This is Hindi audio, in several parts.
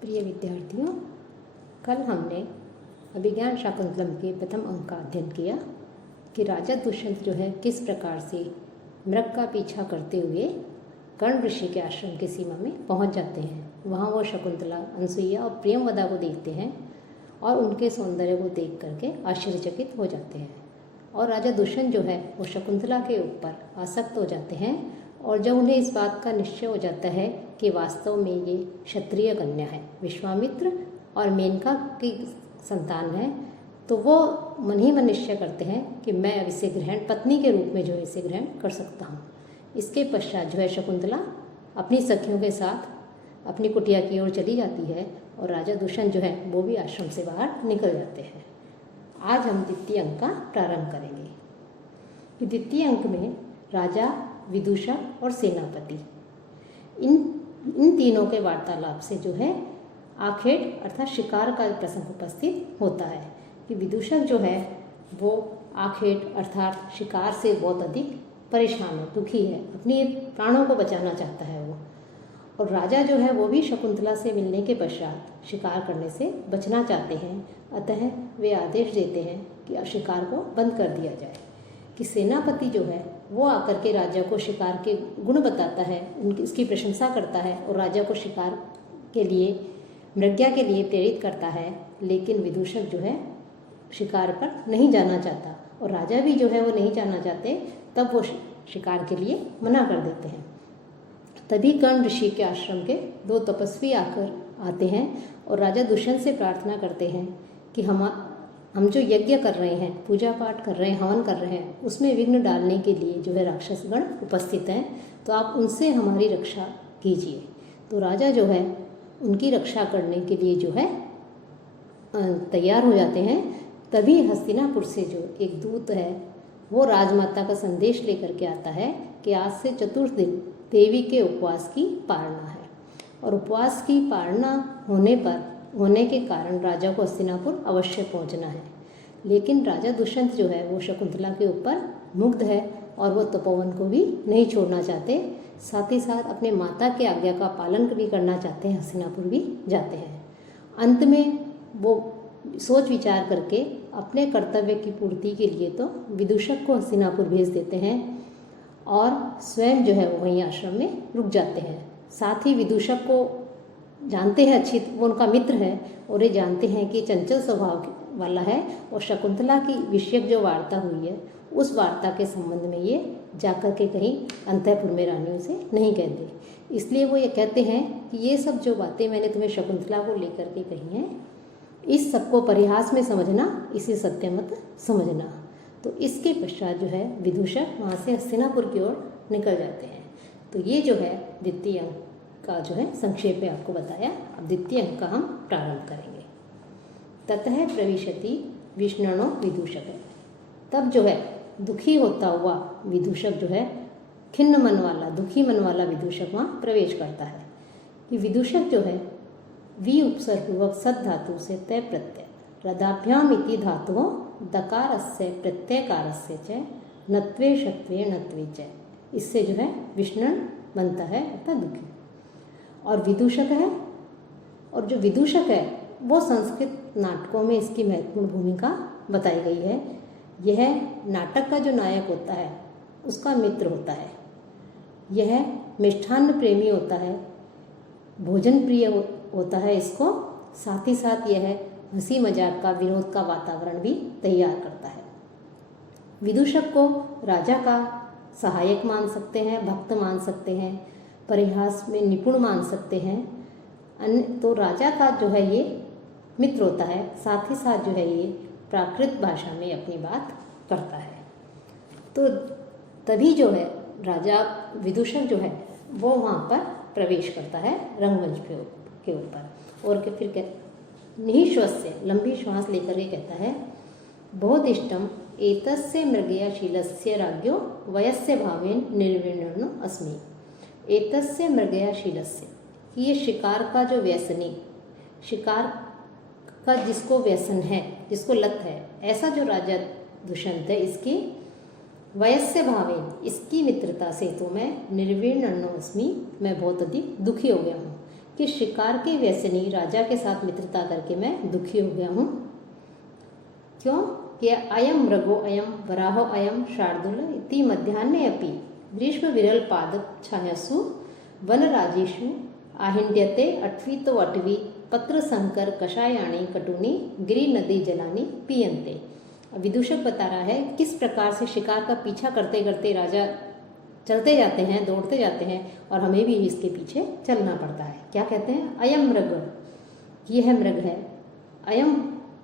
प्रिय विद्यार्थियों, कल हमने अभिज्ञान शाकुंतलम के प्रथम अंक का अध्ययन किया कि राजा दुष्यंत जो है किस प्रकार से मृग का पीछा करते हुए कर्ण ऋषि के आश्रम की सीमा में पहुंच जाते हैं। वहां वो शकुंतला, अनसुईया और प्रियंवदा को देखते हैं और उनके सौंदर्य को देख करके आश्चर्यचकित हो जाते हैं। और राजा दुष्यंत जो है वो शकुंतला के ऊपर आसक्त हो जाते हैं। और जब उन्हें इस बात का निश्चय हो जाता है कि वास्तव में ये क्षत्रिय कन्या है, विश्वामित्र और मेनका की संतान है, तो वो मन ही मन निश्चय करते हैं कि मैं अब इसे ग्रहण, पत्नी के रूप में जो है इसे ग्रहण कर सकता हूँ। इसके पश्चात जो है शकुंतला अपनी सखियों के साथ अपनी कुटिया की ओर चली जाती है और राजा दुष्यंत जो है वो भी आश्रम से बाहर निकल जाते हैं। आज हम द्वितीय अंक का प्रारंभ करेंगे। द्वितीय अंक में राजा, विदूषक और सेनापति इन तीनों के वार्तालाप से जो है आखेट अर्थात शिकार का प्रसंग उपस्थित होता है कि विदूषक जो है वो आखेट अर्थात शिकार से बहुत अधिक परेशान है, दुखी है, अपने प्राणों को बचाना चाहता है वो। और राजा जो है वो भी शकुंतला से मिलने के पश्चात शिकार करने से बचना चाहते हैं, अतः वे आदेश देते हैं कि शिकार को बंद कर दिया जाए। कि सेनापति जो है वो आकर के राजा को शिकार के गुण बताता है, इसकी प्रशंसा करता है और राजा को शिकार के लिए, मृग्या के लिए प्रेरित करता है। लेकिन विदूषक जो है शिकार पर नहीं जाना चाहता और राजा भी जो है वो नहीं जाना चाहते, तब वो शिकार के लिए मना कर देते हैं। तभी कर्ण ऋषि के आश्रम के दो तपस्वी आकर आते हैं और राजा दुष्यंत से प्रार्थना करते हैं कि हम जो यज्ञ कर रहे हैं, पूजा पाठ कर रहे हैं, हवन कर रहे हैं, उसमें विघ्न डालने के लिए जो है राक्षसगण उपस्थित हैं, तो आप उनसे हमारी रक्षा कीजिए। तो राजा जो है उनकी रक्षा करने के लिए जो है तैयार हो जाते हैं। तभी हस्तिनापुर से जो एक दूत है वो राजमाता का संदेश लेकर के आता है कि आज से चतुर्थ दिन देवी के उपवास की पारणा है और उपवास की पारणा होने के कारण राजा को हस्तिनापुर अवश्य पहुंचना है। लेकिन राजा दुष्यंत जो है वो शकुंतला के ऊपर मुग्ध है और वो तपोवन को भी नहीं छोड़ना चाहते, साथ ही साथ अपने माता के आज्ञा का पालन भी करना चाहते हैं, हस्तिनापुर भी जाते हैं। अंत में वो सोच विचार करके अपने कर्तव्य की पूर्ति के लिए तो विदूषक को हस्तिनापुर भेज देते हैं और स्वयं जो है वो वहीं आश्रम में रुक जाते हैं। साथ ही विदूषक को जानते हैं अच्छी, वो उनका मित्र है और ये जानते हैं कि चंचल स्वभाव वाला है और शकुंतला की विषयक जो वार्ता हुई है उस वार्ता के संबंध में ये जाकर के कहीं अंतःपुर में रानियों से नहीं कहते। इसलिए वो ये कहते हैं कि ये सब जो बातें मैंने तुम्हें शकुंतला को लेकर के कही हैं, इस सबको परिहास में समझना, इसे सत्य मत समझना। तो इसके पश्चात जो है विदूषक वहाँ से हस्तिनापुर की ओर निकल जाते हैं। तो ये जो है द्वितीय अंक का जो है संक्षेप में आपको बताया। अब द्वितीय अंक का हम प्रारंभ करेंगे। ततः प्रविशति विष्णुनो विदूषक। तब जो है दुखी होता हुआ विदूषक जो है खिन्न मन वाला, दुखी मन वाला विदूषक वहाँ प्रवेश करता है। कि विदूषक जो है वि उपसर्गपूर्वक सद धातु से तय प्रत्यय रदाभ्याम इति धातु दकारस्य प्रत्ययकारस्य च नत्वे शत्वे नत्वे च, इससे जो है विष्णु बनता है अर्थात दुखी। और विदूषक है, और जो विदूषक है वो संस्कृत नाटकों में इसकी महत्वपूर्ण भूमिका बताई गई है। यह नाटक का जो नायक होता है उसका मित्र होता है, यह मिष्ठान्न प्रेमी होता है, भोजन प्रिय होता है इसको, साथ ही साथ यह हंसी मजाक का, विनोद का वातावरण भी तैयार करता है। विदूषक को राजा का सहायक मान सकते हैं, भक्त मान सकते हैं, परिहास में निपुण मान सकते हैं। तो राजा का जो है ये मित्र होता है, साथ ही साथ जो है ये प्राकृत भाषा में अपनी बात करता है। तो तभी जो है राजा विदूषक जो है वो वहाँ पर प्रवेश करता है रंगमंच के ऊपर और फिर निःश्वस्य लंबी श्वास लेकर के कहता है, बहुत इष्टम एतस्य मृगयाशीलस्य राज्ञो वयस्य भावेन निर्विण्णो अस्मि। एतस्य मृगयाशीलस्य, ये शिकार का जो व्यसनी, शिकार का जिसको व्यसन है, जिसको लत है, ऐसा जो राजा दुष्यंत है, इसकी वयस्य भावेन, इसकी मित्रता से तो मैं निर्विण्णो अस्मि, मैं बहुत अधिक दुखी हो गया हूँ। कि शिकार के व्यसनी राजा के साथ मित्रता करके मैं दुखी हो गया हूँ। क्यों कि अयम मृगो अयम वराहो अयम शार्दूल इति मध्याह्ने अपि ग्रीष्म विरल पाद छायासु वनराजेषु आहिंड्यते अट्वी तो अट्वी पत्र संकर कषायाणी कटुनी गिरी नदी जलानी पीयन्ते। विदूषक बता रहा है किस प्रकार से शिकार का पीछा करते करते राजा चलते जाते हैं, दौड़ते जाते हैं और हमें भी इसके पीछे चलना पड़ता है। क्या कहते हैं? अयम मृग, यह मृग है। अयम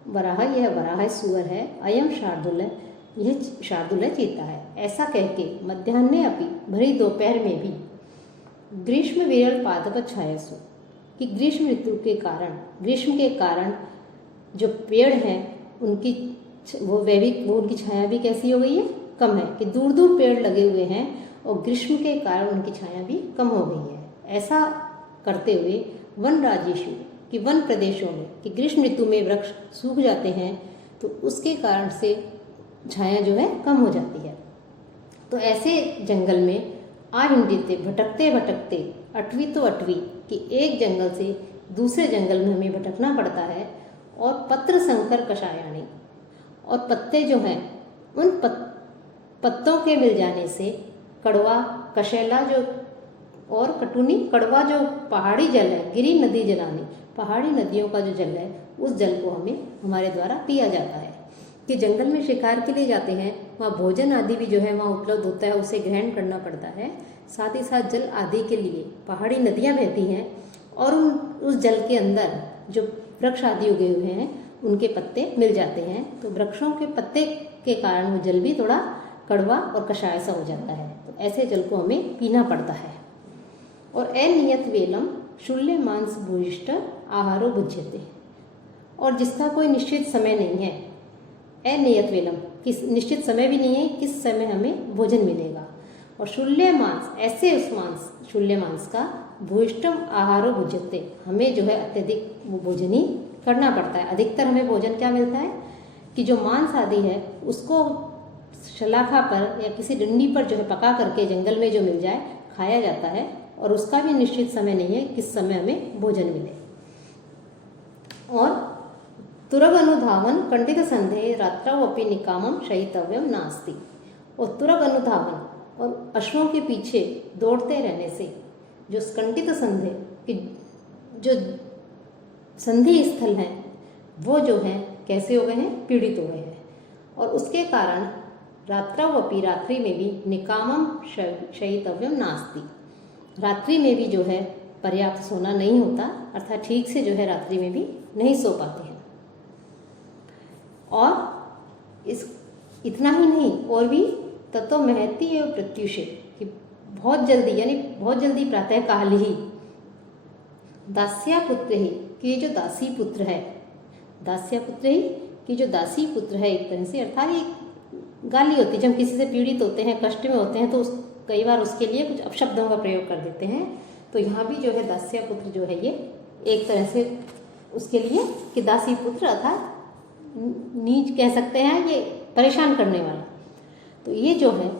वराह, यह वराह है, सुअर है। अयम शार्दूल है, यह शार्दूल है, चीता है। ऐसा कह के मध्याह्ने अपि, भरी दोपहर में भी, ग्रीष्म विरल पादप छायासु, कि ग्रीष्म ऋतु के कारण, ग्रीष्म के कारण जो पेड़ हैं उनकी वो उनकी छाया भी कैसी हो गई है? कम है। कि दूर दूर पेड़ लगे हुए हैं और ग्रीष्म के कारण उनकी छाया भी कम हो गई है। ऐसा करते हुए वन राजेशु, कि वन प्रदेशों में, कि ग्रीष्म ऋतु में वृक्ष सूख जाते हैं तो उसके कारण से छाया जो है कम हो जाती है। तो ऐसे जंगल में आहिंडिते, भटकते भटकते, अटवी तो अटवी, कि एक जंगल से दूसरे जंगल में हमें भटकना पड़ता है। और पत्र संकर कषायाणी, और पत्ते जो हैं उन पत्तों के मिल जाने से कड़वा, कशैला जो, और कटुनी, कड़वा जो पहाड़ी जल है, गिरी नदी जलानी, पहाड़ी नदियों का जो जल है उस जल को हमें हमारे द्वारा पिया जाता है। कि जंगल में शिकार के लिए जाते हैं, वहाँ भोजन आदि भी जो है वहाँ उपलब्ध होता है, उसे ग्रहण करना पड़ता है। साथ ही साथ जल आदि के लिए पहाड़ी नदियाँ बहती हैं और उस जल के अंदर जो वृक्ष आदि उगे हुए हैं उनके पत्ते मिल जाते हैं। तो वृक्षों के पत्ते के कारण वो जल भी थोड़ा कड़वा और कषाय सा हो जाता है। तो ऐसे जल को हमें पीना पड़ता है। और अनियत वेलम शूल्य मांस भूयिष्ठ आहारो भुज्यते, और जिसका कोई निश्चित समय नहीं है, अनियत वेलम, किस निश्चित समय भी नहीं है किस समय हमें भोजन मिलेगा। और शूल्य मांस, ऐसे उस मांस, शूल्य मांस का, भूयिष्ठम आहारो भुज्यते, हमें जो है अत्यधिक वो भोजन ही करना पड़ता है। अधिकतर हमें भोजन क्या मिलता है कि जो मांस आदि है उसको शलाखा पर या किसी डंडी पर जो है पका करके जंगल में जो मिल जाए खाया जाता है, और उसका भी निश्चित समय नहीं है किस समय हमें भोजन मिले। और तुरग अनुधावन कंडित संदेह रात्रौ अपि निकामम शयितव्यम नास्ति। और तुरग अनुधावन, और अश्वों के पीछे दौड़ते रहने से जो स्कंडित संदेह, कि जो संधि स्थल हैं वो जो हैं कैसे हो गए हैं? पीड़ित हो गए हैं। और उसके कारण रात्रौ अपि, रात्रि में भी, निकामम शयितव्यम नास्ति, रात्रि में भी जो है पर्याप्त सोना नहीं होता, अर्थात ठीक से जो है रात्रि में भी नहीं सो पाते हैं। और इतना ही नहीं, और भी ततो महती एवं प्रत्युषे, कि बहुत जल्दी, यानी बहुत जल्दी प्रातः काल ही, दास्या पुत्र ही, कि ये जो दासी पुत्र है, दास्या पुत्र ही, कि जो दासी पुत्र है, एक तरह से अर्थात ये गाली होती है। जब हम किसी से पीड़ित होते हैं, कष्ट में होते हैं, तो कई बार उसके लिए कुछ अपशब्दों का प्रयोग कर देते हैं। तो यहाँ भी जो है दास्या पुत्र जो है ये एक तरह से उसके लिए, कि दासी पुत्र अर्थात नीच कह सकते हैं, ये परेशान करने वाला। तो ये जो है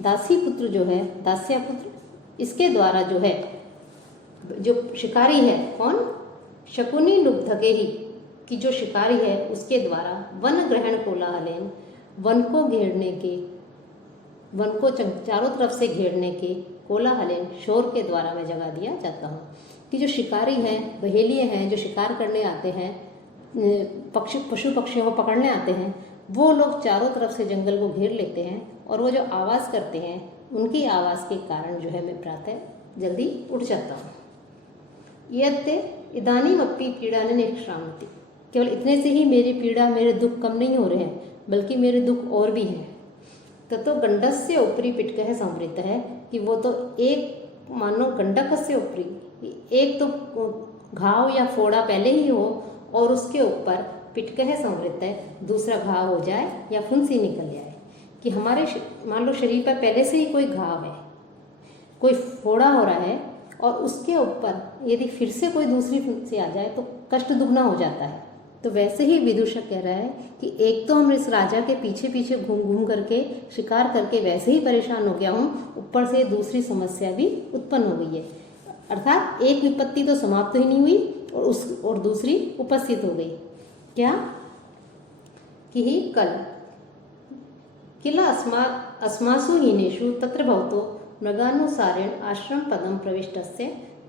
दासी पुत्र जो है, दास्या पुत्र, इसके द्वारा जो है जो शिकारी है, कौन? शकुनी लुब्धके ही, कि जो शिकारी है उसके द्वारा वन ग्रहण कोलाहलेन, वन को घेरने के, वन को चारों तरफ से घेरने के कोलाहलेन, शोर के द्वारा मैं जगा दिया जाता हूँ। कि जो शिकारी हैं, बहेलिए हैं, जो शिकार करने आते हैं, पशु पक्षियों को पकड़ने आते हैं, वो लोग चारों तरफ से जंगल को घेर लेते हैं और वो जो आवाज़ करते हैं उनकी आवाज़ के कारण जो है मैं प्रातः जल्दी उठ जाता हूँ। यत्ते इदानीम अपनी पीड़ा ने निष्क्रांति, केवल इतने से ही मेरी पीड़ा, मेरे दुख कम नहीं हो रहे हैं, बल्कि मेरे दुख और भी हैं। ततो गंडक से ऊपरी पिटकह संवृत है, कि वो तो एक मानो गंडक से ऊपरी, एक तो घाव या फोड़ा पहले ही हो और उसके ऊपर पिटकह संवृत है, दूसरा घाव हो जाए या फुंसी निकल जाए। कि हमारे मान लो शरीर पर पहले से ही कोई घाव है, कोई फोड़ा हो रहा है, और उसके ऊपर यदि फिर से कोई दूसरी फुंसी आ जाए तो कष्ट दुगना हो जाता है। तो वैसे ही विदूषक कह रहा है कि एक तो हम इस राजा के पीछे पीछे घूम घूम करके शिकार करके वैसे ही परेशान हो गया हूँ, ऊपर से दूसरी समस्या भी उत्पन्न हो गई है। अर्थात एक विपत्ति तो समाप्त ही नहीं हुई और दूसरी उपस्थित हो गई। क्या कि ही कल किला अस्मासु हीनेषु तत्र भवतो मृगानुसारेण आश्रम पदम प्रविष्टस्य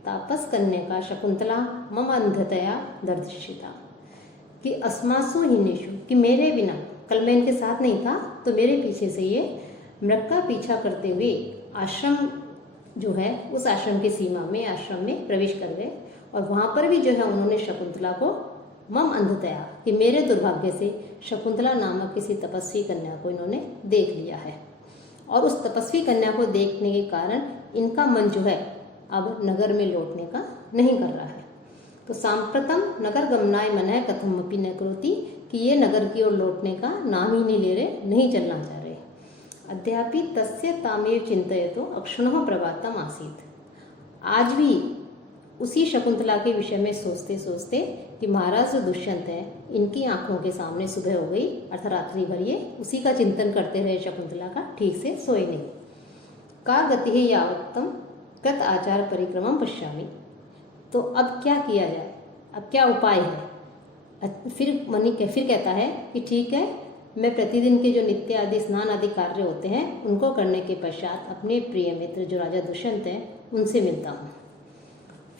तापस कन्या शकुंतला मम अंधतया दर्शिता। कि अस्मासु हीनेषु, कि मेरे बिना, कल मैं इनके साथ नहीं था तो मेरे पीछे से ये मृग का पीछा करते हुए आश्रम जो है उस आश्रम की सीमा में, आश्रम में प्रवेश कर गए। और वहाँ पर भी जो है उन्होंने शकुंतला को मम अंधतया, कि मेरे दुर्भाग्य से शकुंतला नामक किसी तपस्वी कन्या को इन्होंने देख लिया है। और उस तपस्वी कन्या को देखने के कारण इनका मन जो है अब नगर में लौटने का नहीं कर रहा है। तो सांप्रतम नगर गमनाय मनः कथमपि न करोति, कि ये नगर की ओर लौटने का नाम ही नहीं ले रहे, नहीं चलना चाह रहे। अद्यापि तस्य तामेव चिन्तयतो अक्षुणः प्रभातम आसीत्। आज भी उसी शकुंतला के विषय में सोचते सोचते कि महाराज जो दुष्यंत है, इनकी आंखों के सामने सुबह हो गई, अर्थात रात्रि भर ये उसी का चिंतन करते रहे शकुंतला का, ठीक से सोए नहीं। का गति है यावत्तम कृत आचार परिक्रमम पश्यामि। तो अब क्या किया जाए, अब क्या उपाय है। फिर कहता है कि ठीक है, मैं प्रतिदिन के जो नित्य आदि स्नान आदि कार्य होते हैं उनको करने के पश्चात अपने प्रिय मित्र जो राजा दुष्यंत हैं उनसे मिलता हूँ।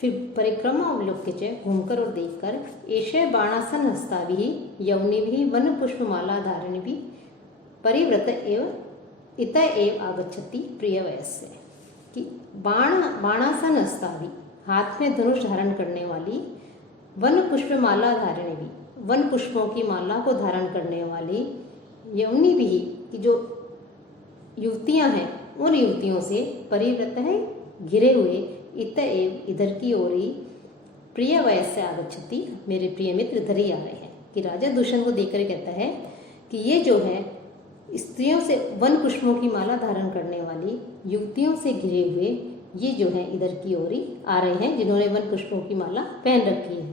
फिर परिक्रमा अवलोक्य च, घूमकर और देखकर, एषः बाणासन हस्ताभिः यवनिभिः वन पुष्पमाला धारिणीभिः परिव्रत एव इत एव आगच्छति प्रिय वयस्य। कि बाणासन हस्ताभि, हाथ में धनुष धारण करने वाली, वन पुष्पमाला धारिणी भी, वन पुष्पों की माला को धारण करने वाली, यवनी भी, कि जो युवतियां हैं उन युवतियों से परिव्रत है, घिरे हुए, इत एव इधर की ओर ही, प्रिय वयस्य आगच्छति, मेरे प्रिय मित्र इधर ही आ रहे हैं। कि राजा दुष्यंत को देखकर कहता है कि ये जो है स्त्रियों से, वन पुष्पों की माला धारण करने वाली युवतियों से घिरे हुए ये जो है इधर की ओर ही आ रहे हैं, जिन्होंने वन पुष्पों की माला पहन रखी है।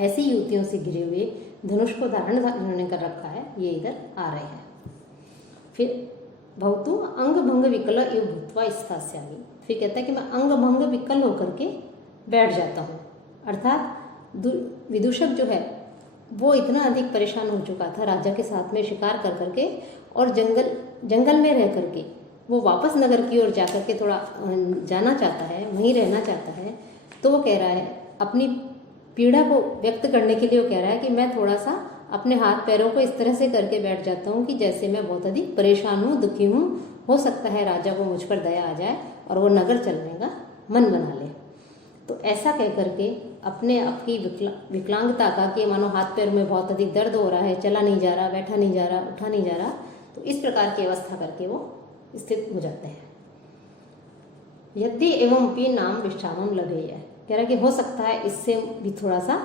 ऐसी युवतियों से घिरे हुए, धनुष को धारण जिन्होंने कर रखा है, ये इधर आ रहे हैं। फिर भवतु अंग भंग विकल इव भूत्वा स्थास्यामि। फिर कहता है कि मैं अंग भंग विकल होकर के बैठ जाता हूँ। अर्थात विदूषक जो है वो इतना अधिक परेशान हो चुका था राजा के साथ में शिकार कर करके, और जंगल में रह करके वो वापस नगर की ओर जाकर के थोड़ा जाना चाहता है, वहीं रहना चाहता है। तो वो कह रहा है, अपनी पीड़ा को व्यक्त करने के लिए वो कह रहा है कि मैं थोड़ा सा अपने हाथ पैरों को इस तरह से करके बैठ जाता हूँ कि जैसे मैं बहुत अधिक परेशान हूँ, दुखी हूँ, हो सकता है राजा को मुझ पर दया आ जाए और वो नगर चलने का मन बना ले। तो ऐसा कह करके अपने आपकी विकलांगता का, कि मानो हाथ पैर में बहुत अधिक दर्द हो रहा है, चला नहीं जा रहा, बैठा नहीं जा रहा, उठा नहीं जा रहा, तो इस प्रकार की अवस्था करके वो स्थित हो जाते हैं। यदि एवं भी नाम विश्रामम लगे है, कह रहा कि हो सकता है इससे भी थोड़ा सा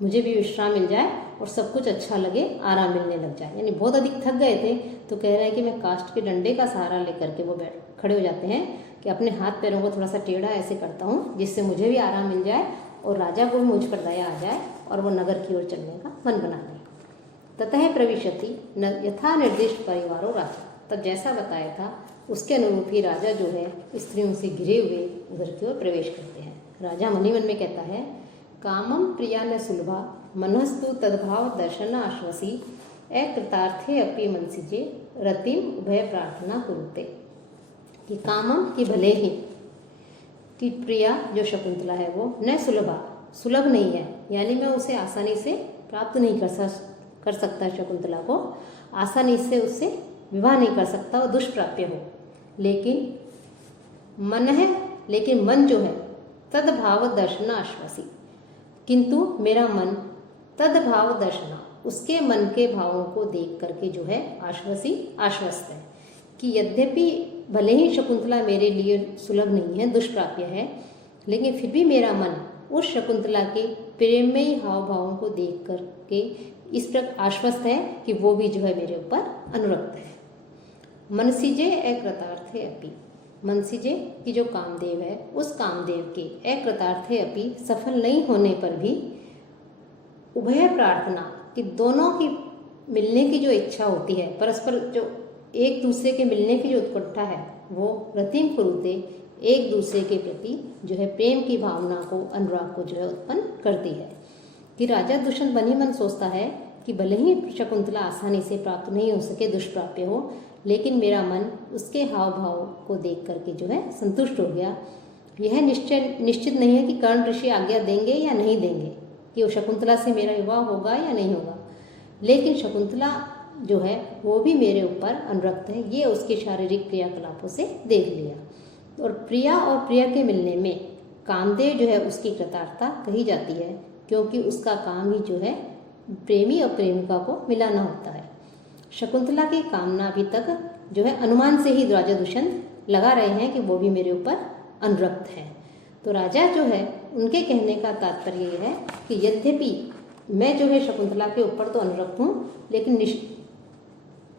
मुझे भी विश्राम मिल जाए और सब कुछ अच्छा लगे, आराम मिलने लग जाए। यानी बहुत अधिक थक गए थे, तो कह रहे हैं कि मैं काष्ठ के डंडे का सहारा लेकर के वो खड़े हो जाते हैं, कि अपने हाथ पैरों को थोड़ा सा टेढ़ा ऐसे करता हूँ जिससे मुझे भी आराम मिल जाए और राजा को भी मुझ पर दया आ जाए और वो नगर की ओर चलने का मन बना ले। ततः प्रविशति यथा निर्दिष्ट परिवारों राजा। तब जैसा बताया था उसके अनुरूप ही राजा जो है स्त्रियों से घिरे हुए उधर की ओर प्रवेश करते हैं। राजा मनी मन में कहता है, कामम प्रिया न सुलभा मनस्तु तद्भाव दर्शन आश्वसी अकृतार्थे अपि मनसिजे रतिम उभय प्रार्थना कुरुते। कि कामम, कि भले ही, कि प्रिया जो शकुंतला है वो न सुलभा, सुलभ नहीं है, यानी मैं उसे आसानी से प्राप्त नहीं कर सकता, शकुंतला को आसानी से उससे विवाह नहीं कर सकता, वो दुष्प्राप्य हो। लेकिन मन जो है तद्भाव दर्शना आश्वासी, किंतु मेरा मन तद्भाव दर्शना, उसके मन के भावों को देख करके जो है आश्वस्त है। कि यद्यपि भले ही शकुंतला मेरे लिए सुलभ नहीं है, दुष्प्राप्य है, लेकिन फिर भी मेरा मन उस शकुंतला के प्रेममयी हाव भावों को देख करके इस प्रकार आश्वस्त है कि वो भी जो है मेरे ऊपर अनुरक्त है। मनसिजे अकृतार्थे अपि, मनसिजे की जो कामदेव है, उस कामदेव के अकृतार्थे अपि, सफल नहीं होने पर भी, उभय प्रार्थना, कि दोनों की मिलने की जो इच्छा होती है, परस्पर जो एक दूसरे के मिलने की जो उत्कंठा है, वो रतिम कुरुते एक दूसरे के प्रति जो है प्रेम की भावना को, अनुराग को जो है उत्पन्न करती है। कि राजा दुष्यंत मन ही मन सोचता है कि भले ही शकुंतला आसानी से प्राप्त नहीं हो सके, दुष्प्राप्य हो, लेकिन मेरा मन उसके हाव भाव को देख करके जो है संतुष्ट हो गया। यह निश्चित नहीं है कि कर्ण ऋषि आज्ञा देंगे या नहीं देंगे, कि वो शकुंतला से मेरा विवाह होगा या नहीं होगा, लेकिन शकुंतला जो है वो भी मेरे ऊपर अनुरक्त है, ये उसके शारीरिक क्रियाकलापों से देख लिया। और प्रिया और प्रिय के मिलने में कामदेव जो है उसकी कृतार्थता कही जाती है, क्योंकि उसका काम ही जो है प्रेमी और प्रेमिका को मिलाना होता है। शकुंतला की कामना अभी तक जो है अनुमान से ही राजा दुष्यंत लगा रहे हैं कि वो भी मेरे ऊपर अनुरक्त है। तो राजा जो है उनके कहने का तात्पर्य यह है कि यद्यपि मैं जो है शकुंतला के ऊपर तो अनुरक्त हूँ, लेकिन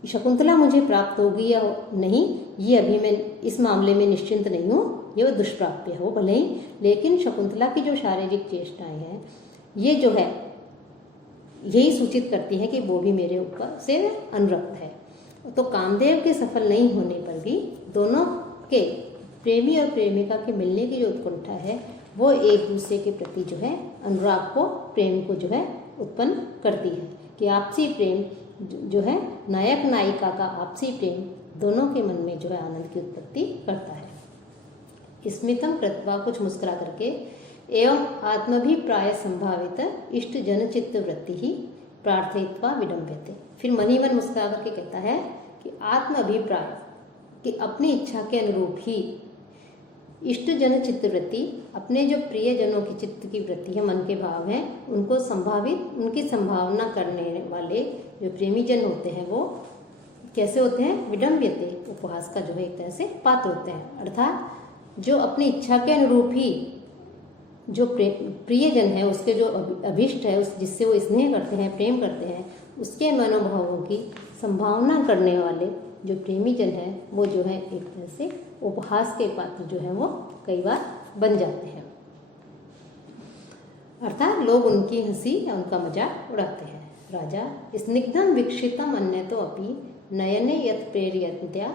शकुंतला मुझे प्राप्त होगी या नहीं ये अभी मैं इस मामले में निश्चिंत नहीं हूँ, ये दुष्प्राप्य हो भले ही, लेकिन शकुंतला की जो शारीरिक चेष्टाएं हैं ये जो है यही सूचित करती है कि वो भी मेरे ऊपर से अनुरक्त है। तो कामदेव के सफल नहीं होने पर भी दोनों के प्रेमी और प्रेमिका के मिलने की जो उत्कंठा है वो एक दूसरे के प्रति जो है अनुराग को, प्रेम को जो है उत्पन्न करती है। कि आपसी प्रेम जो है नायक नायिका का आपसी प्रेम दोनों के मन में जो है आनंद की उत्पत्ति करता है। स्मितम कृत्वा, कुछ मुस्कुरा करके, एवं आत्मभिप्राय संभावित इष्ट जनचित्त वृत्ति ही प्रार्थयित्वा विडम्ब्यते। फिर मन ही मन मुस्कुरा करके कहता है कि आत्म अभिप्राय, कि अपनी इच्छा के अनुरूप ही इष्ट जन चित्त वृत्ति, अपने जो प्रिय जनों की चित्त की वृत्ति है, मन के भाव हैं, उनको संभावित, उनकी संभावना करने वाले जो प्रेमी जन होते हैं वो कैसे होते हैं, विडम्ब्यते, उपहास का जो है एक तरह से पात्र होते हैं। अर्थात जो अपनी इच्छा के अनुरूप ही जो प्रियजन है उसके जो अभिष्ट है, उस जिससे वो स्नेह करते हैं, प्रेम करते हैं, उसके मनोभावों की संभावना करने वाले जो प्रेमी जन है वो जो है एक तरह से उपहास के पात्र जो है वो कई बार बन जाते हैं। अर्थात लोग उनकी हंसी या उनका मजाक उड़ाते हैं। राजा स्निग्धम विक्षितम अन्यतो अपि नयने यत् प्रेरयन्त्या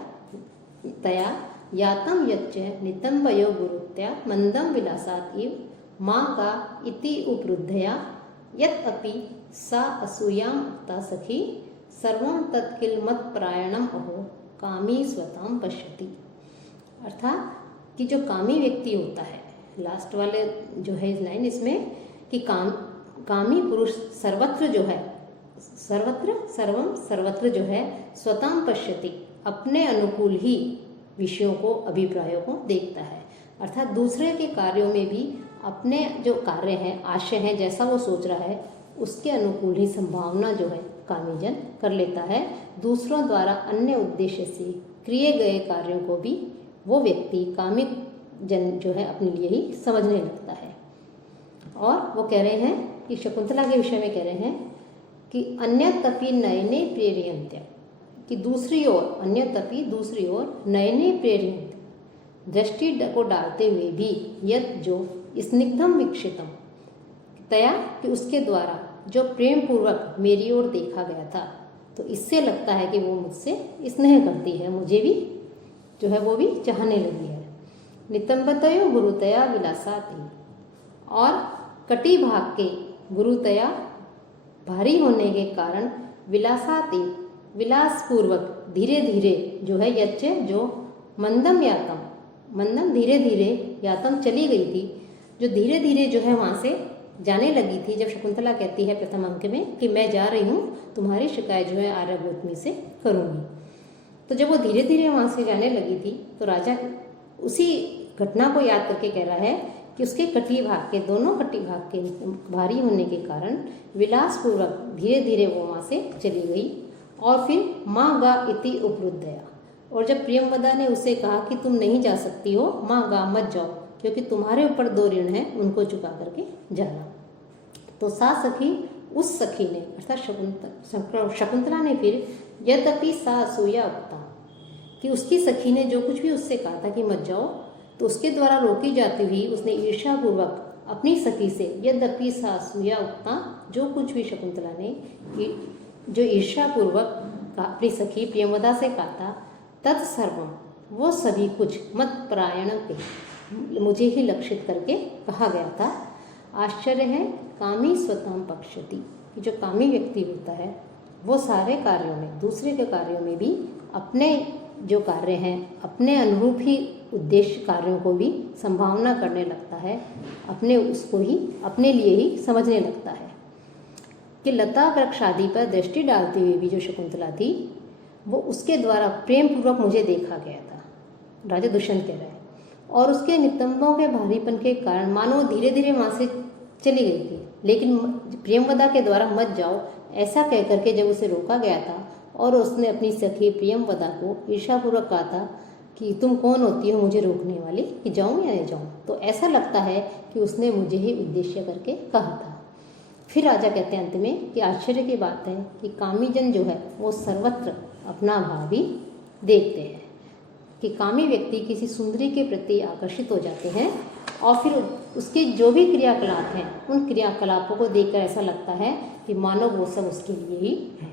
तया यातम यच्च नितंबयो गुरुत्या मंदम विलासात् इव माँ का इति उपरुद्धया यत् अपि सा असूयाम उक्ता सखी सर्वं तत्किल मत प्रायणम अहो कामी स्वताम पश्यति। अर्थात कि जो कामी व्यक्ति होता है, लास्ट वाले जो है लाइन इसमें कि कामी पुरुष सर्वत्र जो है, सर्वत्र सर्वम सर्वत्र जो है स्वताम पश्यति, अपने अनुकूल ही विषयों को, अभिप्रायों को देखता है। अर्थात दूसरे के कार्यों में भी अपने जो कार्य हैं, आशय हैं, जैसा वो सोच रहा है उसके अनुकूल ही संभावना जो है कामीजन कर लेता है। दूसरों द्वारा अन्य उद्देश्य से किए गए कार्यों को भी वो व्यक्ति कामिक जन जो है अपने लिए ही समझने लगता है। और वो कह रहे हैं कि शकुंतला के विषय में कह रहे हैं कि अन्यतपि नयने प्रेरयन्त्या, कि दूसरी ओर, अन्यतपि दूसरी ओर, नयने प्रेरयन्त्या, दृष्टि को डालते हुए भी, यत जो स्निग्धम विक्षितम तया, कि उसके द्वारा जो प्रेम पूर्वक मेरी ओर देखा गया था, तो इससे लगता है कि वो मुझसे स्नेह करती है, मुझे भी जो है वो भी चाहने लगी है। नितंबतयो गुरुतया विलासाति, और कटी भाग के गुरुतया भारी होने के कारण विलासाति, विलासपूर्वक धीरे धीरे जो है, यच्च जो मंदम यातम, मंदम धीरे धीरे यातम चली गई थी, जो धीरे धीरे जो है वहाँ से जाने लगी थी। जब शकुंतला कहती है प्रथम अंक में कि मैं जा रही हूँ, तुम्हारी शिकायत जो है आर्यगौतमी से करूँगी, तो जब वो धीरे धीरे वहाँ से जाने लगी थी तो राजा उसी घटना को याद करके कह रहा है कि उसके कटी भाग के, दोनों कटी भाग के भारी होने के कारण विलासपूर्वक धीरे धीरे वो वहाँ से चली गई। और फिर माँ गा इति उपरुद्धया, और जब प्रियंवदा ने उसे कहा कि तुम नहीं जा सकती हो, माँ गा मत जाओ, क्योंकि तुम्हारे ऊपर 2 ऋण हैं, उनको चुका करके जाना। तो सा सखी, उस सखी ने अर्थात शकुंतला ने फिर यद्यपि सा असूया उक्ता, कि उसकी सखी ने जो कुछ भी उससे कहा था कि मत जाओ, तो उसके द्वारा रोकी जाती हुई उसने ईर्ष्यापूर्वक अपनी सखी से यद्यपि सा असूया उक्ता, जो कुछ भी शकुंतला ने जो ईर्ष्यापूर्वक अपनी सखी प्रियंवदा से कहा था, तत्सर्वम, वो सभी कुछ मत परायण पे मुझे ही लक्षित करके कहा गया था। आश्चर्य है कामी स्वतम पक्षति, कि जो कामी व्यक्ति होता है वो सारे कार्यों में, दूसरे के कार्यों में भी अपने जो कार्य हैं अपने अनुरूप ही उद्देश्य कार्यों को भी संभावना करने लगता है, अपने उसको ही अपने लिए ही समझने लगता है। कि लता वृक्ष आदि पर दृष्टि डालते हुए भी जो शकुंतला थी वो उसके द्वारा प्रेम पूर्वक मुझे देखा गया था, राजा दुष्यंत कह रहे हैं। और उसके नितंबों के भारीपन के कारण मानो धीरे धीरे वहाँ से चली गई थी, लेकिन प्रियंवदा के द्वारा मत जाओ ऐसा कह करके जब उसे रोका गया था और उसने अपनी सखी प्रियंवदा को ईर्ष्यापूर्वक कहा था कि तुम कौन होती हो मुझे रोकने वाली, कि जाऊँ या नहीं जाऊँ, तो ऐसा लगता है कि उसने मुझे ही उद्देश्य करके कहा था। फिर राजा कहते हैं अंत में कि आश्चर्य की बात है कि कामीजन जो है वो सर्वत्र अपना भाव ही देखते हैं, कि कामी व्यक्ति किसी सुंदरी के प्रति आकर्षित हो जाते हैं और फिर उसके जो भी क्रियाकलाप हैं उन क्रियाकलापों को देखकर ऐसा लगता है कि मानो वो सब उसके लिए ही है।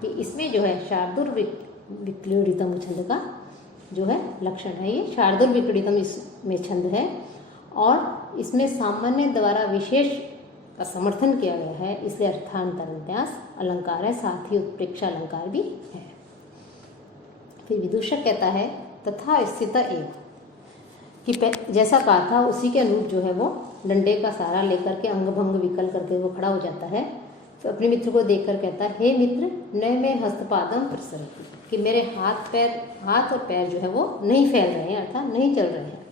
कि इसमें जो है शार्दुल विक्रीडितम छंद का जो है लक्षण है, ये शार्दुल विक्रीडितम इसमें छंद है और इसमें सामान्य द्वारा विशेष का समर्थन किया गया है, इसलिए अर्थांतरन्यास अलंकार है, साथ ही उत्प्रेक्षा अलंकार भी है। फिर विदूषक कहता है तथा स्थित एक, कि जैसा कहा था उसी के अनुरूप जो है वो डंडे का सहारा लेकर के अंग भंग विकल करके वो खड़ा हो जाता है। तो अपने मित्र को देखकर कहता है हे मित्र न में हस्तपादम प्रसरति, कि मेरे हाथ और पैर जो है वो नहीं फैल रहे हैं, अर्थात नहीं चल रहे हैं।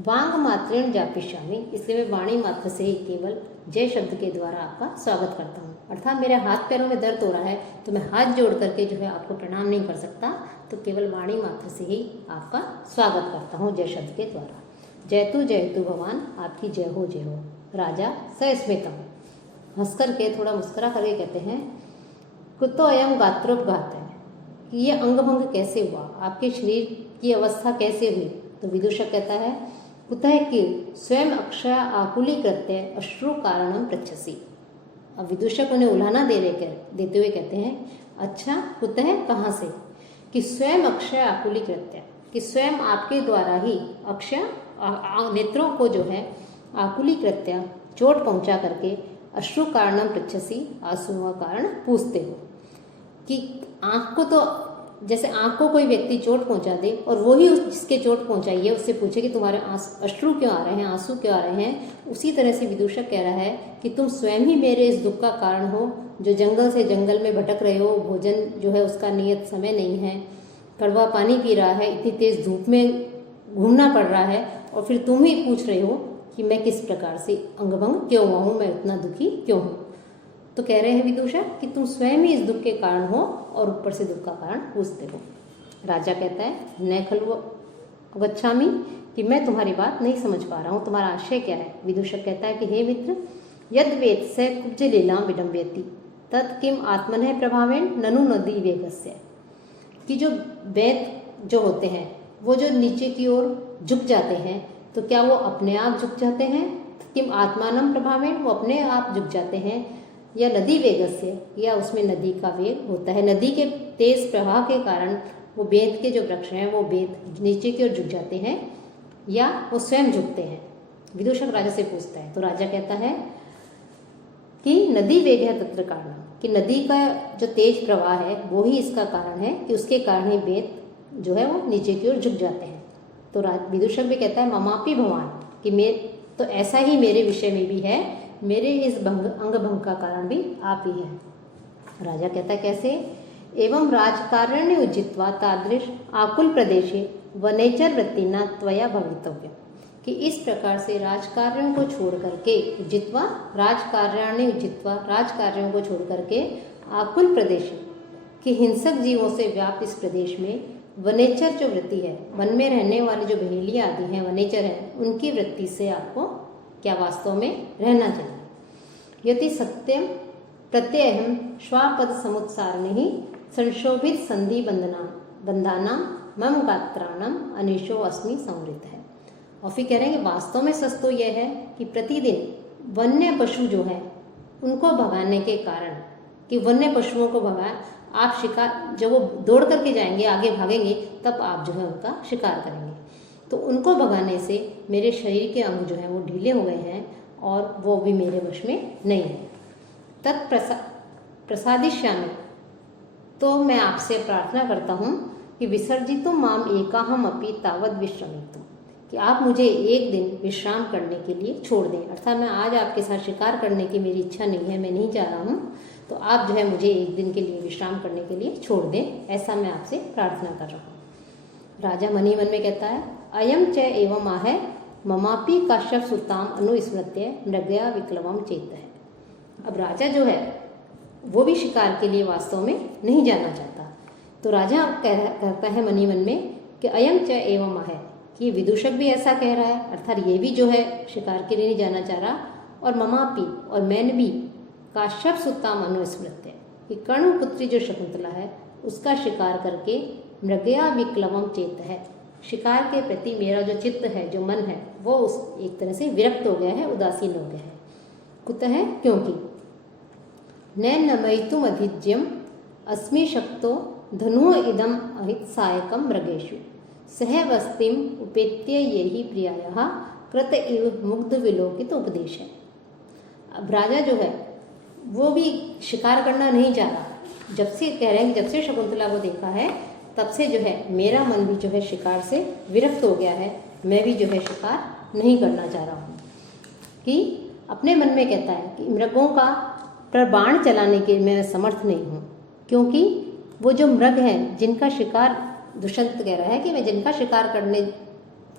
वांग मात्रेण जापिष्यामि, इसलिए मैं वाणी मात्र से ही केवल जय शब्द के द्वारा आपका स्वागत करता हूँ, अर्थात मेरे हाथ पैरों में दर्द हो रहा है तो मैं हाथ जोड़ करके जो है आपको प्रणाम नहीं कर सकता, तो केवल वाणी मात्र से ही आपका स्वागत करता हूँ जय शब्द के द्वारा। जयतु भगवान, आपकी जय हो जय हो। राजा सस्मितम, हंस करके थोड़ा मुस्कुरा करके कहते हैं कुतो अयम गात्रोपघात है, कि ये अंगभंग कैसे हुआ, आपके शरीर की अवस्था कैसे हुई। तो विदूषक कहता है कुतः कि स्वयं अक्षय आकुलीकृत्य अश्रु कारणम पृच्छसि। अब विदूषक उन्हें उल्हाना देते हुए कहते हैं अच्छा कुतः कहाँ से, कि स्वयं अक्षय आकुलीकृत्य, कि स्वयं आपके द्वारा ही अक्षय नेत्रों को जो है आकुलीकृत्य चोट पहुंचा करके अश्रु कारणम पृच्छसि, आंसुओं का कारण पूछते हो। कि आँख को तो जैसे आँख को कोई व्यक्ति चोट पहुंचा दे और वो ही जिसके चोट पहुंचाई है उससे पूछे कि तुम्हारे अश्रु क्यों आ रहे हैं, आंसू क्यों आ रहे हैं, उसी तरह से विदूषक कह रहा है कि तुम स्वयं ही मेरे इस दुख का कारण हो, जो जंगल से जंगल में भटक रहे हो, भोजन जो है उसका नियत समय नहीं है, कड़वा पानी पी रहा है, इतनी तेज धूप में घूमना पड़ रहा है, और फिर तुम ही पूछ रहे हो कि मैं किस प्रकार से अंगभंग क्यों हुआ हूँ, मैं इतना दुखी क्यों हूँ। तो कह रहे हैं विदूषक कि तुम स्वयं ही इस दुख के कारण हो और ऊपर से दुख का कारण पूछते हो। राजा कहता है न खलु अवगच्छामि, कि मैं तुम्हारी बात नहीं समझ पा रहा हूँ, तुम्हारा आशय क्या है। विदूषक कहता है कि हे मित्र यद वेद से कुब्ज लीलाम विडम्बयति तत् किम आत्मनः प्रभावेन ननु नदी वेगस्य, कि जो वेद जो होते हैं वो जो नीचे की ओर झुक जाते हैं तो क्या वो अपने आप झुक जाते हैं, किम आत्मानम प्रभावेन, वो अपने आप झुक जाते हैं, या नदी वेगस्य, या उसमें नदी का वेग होता है, नदी के तेज प्रवाह के कारण वो बेत के जो वृक्ष हैं वो बेत नीचे की ओर झुक जाते हैं या वो स्वयं झुकते हैं। विदूषक राजा से पूछता है तो राजा कहता है कि नदी वेग है तत्र कारण, कि नदी का जो तेज प्रवाह है वो ही इसका कारण है, कि उसके कारण ही बेत जो है वो नीचे की ओर झुक जाते हैं। तो विदूषक भी कहता है ममापि भवान, कि तो ऐसा ही मेरे विषय में भी है, मेरे इस अंगभंग का कारण भी आप ही हैं। राजा कहता है कैसे, एवं राजकारण्य उज्जित्वा तादृश आकुल प्रदेशे वनेचर वृत्तिना त्वया भवितव्य, कि इस प्रकार से राजकार्यों को छोड़ करके उज्जित्वा राजकार्यों को छोड़ करके आकुल प्रदेश कि हिंसक जीवों से व्याप्त इस प्रदेश में वनेचर जो वृत्ति है, वन में रहने वाले जो बहेलियाँ आदि हैं वनेचर हैं, उनकी वृत्ति से आपको क्या वास्तव में रहना चाहिए। यदि सत्यम प्रत्ययम श्वापद समुत्सारणे ही संशोभित संधि बंधाना मम गात्राणम अनिशो अस्मि संवृत है। और फिर कह रहे हैं कि वास्तव में सच तो यह है कि प्रतिदिन वन्य पशु जो है उनको भगाने के कारण, कि वन्य पशुओं को आप शिकार, जब वो दौड़ करके जाएंगे, आगे भागेंगे, तब आप जो है उनका शिकार करेंगे। तो उनको भगाने से मेरे शरीर के अंग जो हैं वो ढीले हो गए हैं और वो भी मेरे वश में नहीं है। प्रसादिष्यामि, तो मैं आपसे प्रार्थना करता हूँ कि विसर्जितुं माम एकाहम अपि तावद् विश्रमितुं, कि आप मुझे एक दिन विश्राम करने के लिए छोड़ दें। अर्थात मैं आज आपके साथ शिकार करने की मेरी इच्छा नहीं है, मैं नहीं चाह रहा हूँ, तो आप जो है मुझे एक दिन के लिए विश्राम करने के लिए छोड़ दें, ऐसा मैं आपसे प्रार्थना कर रहा हूँ। राजा मन ही मन में कहता है, अयम च एवं आहे ममापि काश्यप सुताम अनुस्मृत्य मृगया विक्लवम चेत है। अब राजा जो है वो भी शिकार के लिए वास्तव में नहीं जाना चाहता। तो राजा कहता है मन ही मन में कि अयम च एवं आहे, कि विदूषक भी ऐसा कह रहा है, अर्थात ये भी जो है शिकार के लिए नहीं जाना चाह रहा, और ममापि, और मैंने भी काश्यप सुताम अनुस्मृत्य, कि कर्ण पुत्री जो शकुंतला है उसका शिकार करके मृगया विक्लवम चेत है, शिकार के प्रति मेरा जो चित्त है, जो मन है, वो उस एक तरह से विरक्त हो गया है, उदासीन हो गया है। कुतः है, क्योंकि न नमयितुम अधिज्यम अस्मि शक्तो धनु इदम अहित सायकम मृगेशु सहवस्तिम उपेत्य यही प्रियायः कृत इव मुग्ध विलोकित उपदेश है। अब राजा जो है वो भी शिकार करना नहीं चाह रहा। जब से कह रहे हैं, जब से शकुंतला को देखा है तब से जो है मेरा मन भी जो है शिकार से विरक्त हो गया है, मैं भी जो है शिकार नहीं करना चाह रहा हूँ। कि अपने मन में कहता है कि मृगों का पर बाण चलाने के मैं समर्थ नहीं हूँ, क्योंकि वो जो मृग हैं जिनका शिकार, दुष्यंत कह रहा है कि मैं जिनका शिकार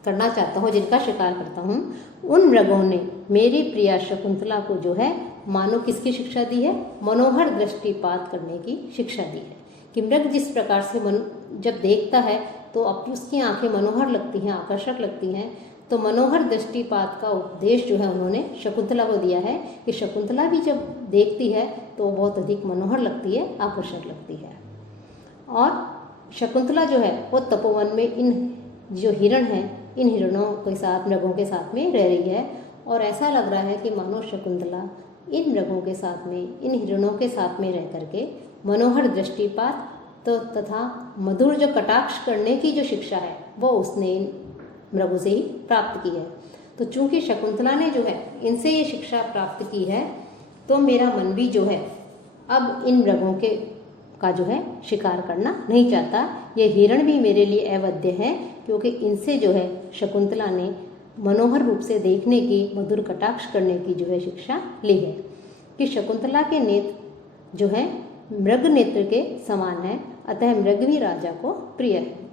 करना चाहता हूँ, जिनका शिकार करता हूँ, उन मृगों ने मेरी प्रिया शकुंतला को जो है मानो किसकी शिक्षा दी है, मनोहर दृष्टिपात करने की शिक्षा दी है। कि मृग जिस प्रकार से जब देखता है तो अब उसकी आंखें मनोहर लगती हैं, आकर्षक लगती हैं, तो मनोहर दृष्टिपात का उपदेश जो है उन्होंने शकुंतला को दिया है कि शकुंतला भी जब देखती है तो बहुत अधिक मनोहर लगती है, आकर्षक लगती है। और शकुंतला जो है वो तपोवन में इन जो हिरण हैं, इन हिरणों के साथ, मृगों के साथ में रह रही है, और ऐसा लग रहा है कि मानो शकुंतला इन मृगों के साथ में, इन हिरणों के साथ में रह करके मनोहर दृष्टिपात तो तथा मधुर जो कटाक्ष करने की जो शिक्षा है वो उसने इन मृगों से ही प्राप्त की है। तो चूंकि शकुंतला ने जो है इनसे ये शिक्षा प्राप्त की है, तो मेरा मन भी जो है अब इन मृगों के का जो है शिकार करना नहीं चाहता। ये हिरण भी मेरे लिए अवैध है, क्योंकि इनसे जो है शकुंतला ने मनोहर रूप से देखने की, मधुर कटाक्ष करने की जो है शिक्षा ली है। कि शकुंतला के नेत्र जो है मृग नेत्र के समान है, अतः मृग भी राजा को प्रिय है।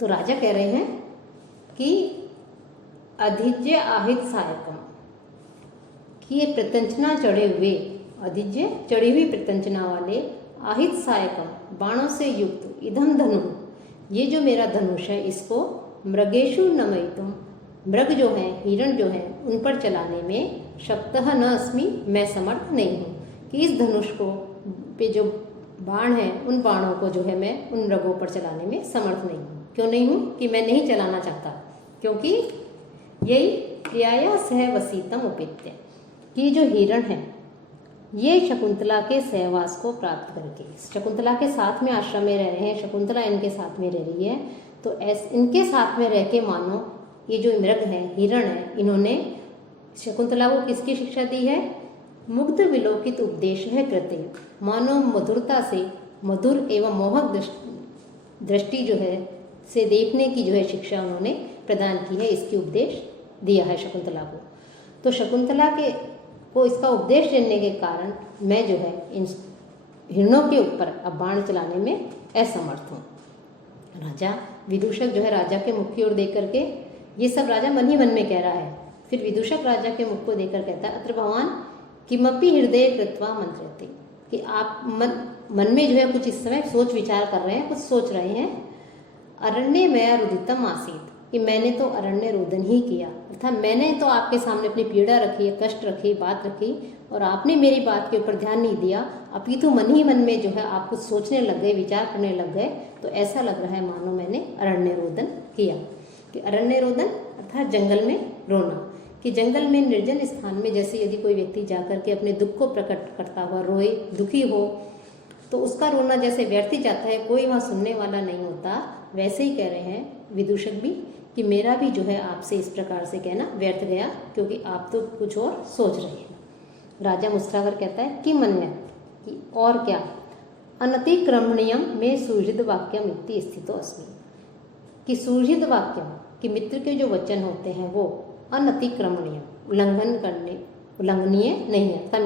तो राजा कह रहे हैं कि अधिज्य आहित सहायकम, कि ये प्रत्यंचना चढ़े हुए, अधिज्य चढ़ी हुई प्रत्यंचना वाले, आहित सहायकम बाणों से युक्त, इधम धनु, ये जो मेरा धनुष है इसको मृगेशु नमयितुम, मृग जो है, हिरण जो है, उन पर चलाने में शक्तः न अस्मि, मैं समर्थ नहीं हूँ। कि इस धनुष को पे जो बाण है, उन बाणों को जो है मैं उन मृगों पर चलाने में समर्थ नहीं हूँ। क्यों नहीं हूँ? कि मैं नहीं चलाना चाहता, क्योंकि यही प्रियाया सहवसीतम उपेत्य, कि जो हिरण है ये शकुंतला के सहवास को प्राप्त करके, शकुंतला के साथ में आश्रम में रह रहे हैं, शकुंतला इनके साथ में रह रही है, तो इनके साथ में रह के मानो ये जो मृग है, हिरण है, इन्होंने शकुंतला को किसकी शिक्षा दी है? मुग्ध विलोकित उपदेश है कृत्य, मानो मधुरता से, मधुर एवं मोहक दृष्टि जो है से देखने की जो है शिक्षा उन्होंने प्रदान की है, इसकी उपदेश दिया है शकुंतला को। तो शकुंतला को इसका उपदेश देने के कारण मैं जो है इन हिरणों के ऊपर अब बाण चलाने में असमर्थ हूँ। राजा विदूषक जो है राजा के मुख की ओर देख करके, ये सब राजा मन ही मन में कह रहा है। फिर विदूषक राजा के मुख को देखकर कहता है, अत्र भगवान किमपि हृदय कृत्वा मंत्रयति, कि आप मन में जो है कुछ इस समय सोच विचार कर रहे हैं, कुछ सोच रहे हैं। अरण्य मया रुदितम आसीत, कि मैंने तो अरण्य रोदन ही किया, अर्थात मैंने तो आपके सामने अपनी पीड़ा रखी, कष्ट रखी, बात रखी, और आपने मेरी बात के ऊपर ध्यान नहीं दिया, अपितु मन ही मन में जो है आप कुछ सोचने लग गए, विचार करने लग गए। तो ऐसा लग रहा है मानो मैंने अरण्य रोदन किया। कि अरण्य रोदन अर्थात जंगल में रोना, कि जंगल में निर्जन स्थान में जैसे यदि कोई व्यक्ति जाकर के अपने दुख को प्रकट करता हुआ रोए, दुखी हो, तो उसका रोना जैसे व्यर्थ ही जाता है, कोई वहाँ सुनने वाला नहीं होता, वैसे ही कह रहे हैं विदूषक भी कि मेरा भी जो है आपसे इस प्रकार से कहना व्यर्थ गया, क्योंकि आप तो कुछ और सोच रहे हैं। राजा मुस्कुराकर कहता है कि मन्य, कि और क्या, अनतिक्रमणीयम में सुहृद वाक्यम इति स्थितो अस्मि, कि सुहृद वाक्यम, कि मित्र के जो वचन होते हैं वो अनतिक्रमणीय, उल्लंघनीय नहीं है, अर्थात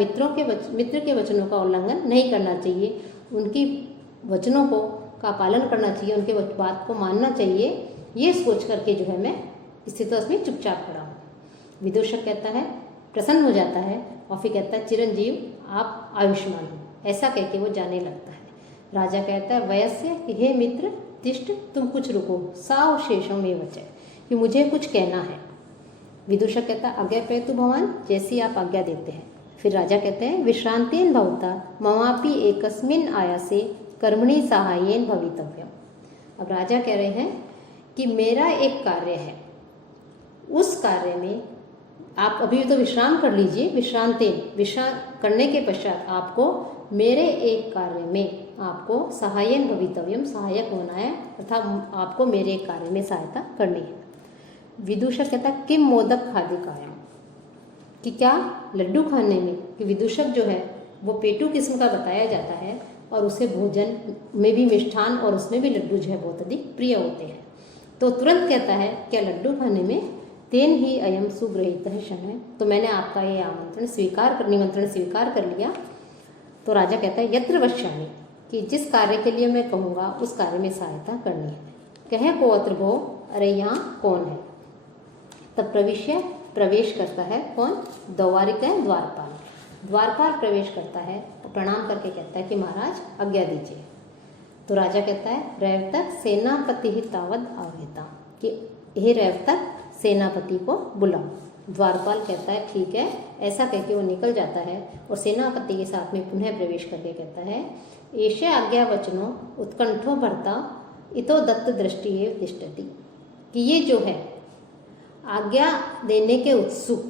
मित्र के वचनों का उल्लंघन नहीं करना चाहिए, उनकी वचनों का पालन करना चाहिए, उनके बात को मानना चाहिए, ये सोच करके जो है मैं स्थितों में चुपचाप खड़ा हूँ। विदूषक कहता है, प्रसन्न हो जाता है और फिर कहता है चिरंजीव आप आयुष्मान हो, ऐसा कह के वो जाने लगता है। राजा कहता है वयस्य कि हे मित्र तिष्ठ, तुम कुछ रुको, साव शेषों में वचय, कि मुझे कुछ कहना है। विदूषक कहता है आज्ञा पे तु भगवान, जैसी आप आज्ञा देते हैं। फिर राजा कहते हैं विश्रांतेन भवता ममापि एकस्मिन आयासे कर्मणि सहायेन भवितव्यम। अब राजा कह रहे हैं कि मेरा एक कार्य है, उस कार्य में आप अभी तो विश्राम कर लीजिए, विश्राम करने के पश्चात आपको मेरे एक कार्य में आपको सहायन भवितव्यम, सहायक होना है, अर्थात आपको मेरे एक कार्य में सहायता करनी है। विदूषक कहता है किम मोदक खादिकायाम, कि क्या लड्डू खाने में, कि विदूषक जो है वो पेटू किस्म का बताया जाता है और उसे भोजन में भी मिष्ठान और उसमें भी लड्डू जो है बहुत अधिक प्रिय होते हैं। तो तुरंत कहता है क्या लड्डू खाने में, तेन ही अयम सुगृहीत क्षण है, तो मैंने आपका ये निमंत्रण स्वीकार कर लिया। तो राजा कहता है यत्र वश्यामि, कि जिस कार्य के लिए मैं कहूँगा उस कार्य में सहायता करनी है। कहे को अत्र भो, अरे यहाँ कौन है। तब प्रवेश करता है कौन, द्वारिक है द्वारपाल प्रवेश करता है और प्रणाम करके कहता है कि महाराज आज्ञा दीजिए। तो राजा कहता है रैवतक सेनापति ही तावद आवेता, कि हे रैवतक सेनापति को बुलाओ। द्वारपाल कहता है ठीक है, ऐसा कह के वो निकल जाता है और सेनापति के साथ में पुनः प्रवेश करके कहता है एषे आज्ञा वचनो उत्कंठो भरता इतो दत्त दृष्टि एव तिष्ठति, कि ये जो है आज्ञा देने के उत्सुक,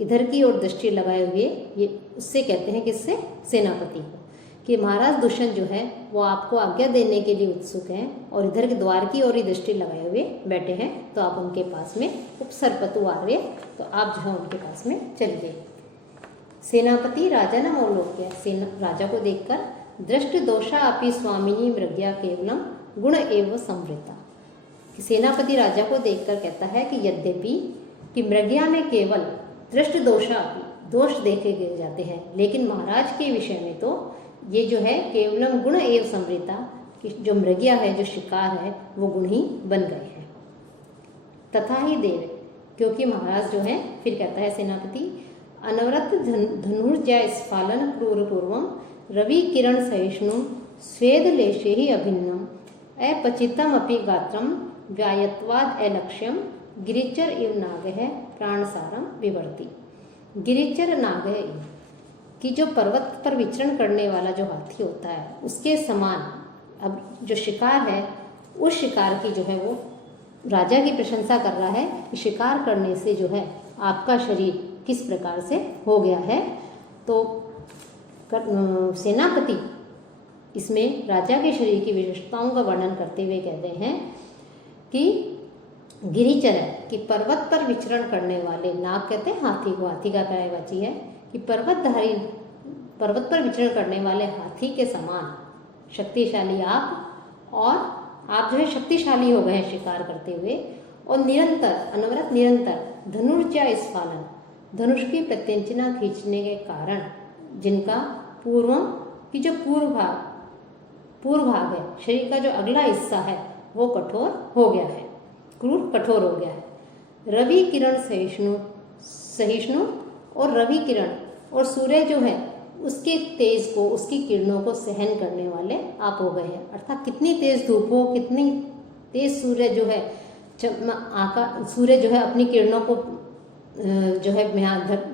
इधर की ओर दृष्टि लगाए हुए, ये उससे कहते हैं किससे, सेनापति को, कि महाराज दुष्यंत जो है वो आपको आज्ञा देने के लिए उत्सुक हैं और इधर के द्वार की ओर ही दृष्टि लगाए हुए बैठे हैं, तो आप उनके पास में उपसर्पतु आर्य, तो आप जो है उनके पास में चलिए। सेनापति राजा न अवलोक्य, राजा को देखकर दृष्ट दोषा अपि स्वामिनी मृग्या केवलम गुण एवं संवृता, सेनापति राजा को देखकर कहता है कि यद्यपि कि मृग्या में केवल दृष्ट दोषा दोष देखे गए जाते हैं, लेकिन महाराज के विषय में तो ये जो है केवलम गुण एव समृता, कि जो मृग्या है, जो शिकार है, वो गुण ही बन गए हैं। तथा ही देर, क्योंकि महाराज जो है, फिर कहता है सेनापति अनवरत धनुर्जय स्फालन क्रूर पूर्वम रवि किरण सहिष्णु स्वेद लेशे ही अभिन्नम अपचितम अपि गात्रम व्यायत्वाद अलक्ष्यम गिरिचर इव नागः प्राणसारम विवर्ति। गिरिचर नागः, कि जो पर्वत पर विचरण करने वाला जो हाथी होता है उसके समान अब जो शिकार है, उस शिकार की जो है वो राजा की प्रशंसा कर रहा है कि शिकार करने से जो है आपका शरीर किस प्रकार से हो गया है। तो सेनापति इसमें राजा के शरीर की विशेषताओं का वर्णन करते हुए कहते हैं कि गिरिचर है, कि पर्वत पर विचरण करने वाले, नाग कहते हैं हाथी को, हाथी का पर्यायवाची है, कि पर्वत पर विचरण करने वाले हाथी के समान शक्तिशाली आप, और आप जो है शक्तिशाली हो गए शिकार करते हुए, और निरंतर अनवरत निरंतर धनुर्जा स्फालन, धनुष की प्रत्यंचना खींचने के कारण जिनका पूर्वम की जो पूर्व भाग है, शरीर का जो अगला हिस्सा है वो कठोर हो गया है, क्रूर कठोर हो गया है। रवि किरण सहिष्णु और रवि किरण और सूर्य जो है उसके तेज को, उसकी किरणों को सहन करने वाले आप हो गए हैं। अर्थात कितनी तेज धूप हो, कितनी तेज सूर्य जो है सूर्य जो है अपनी किरणों को जो है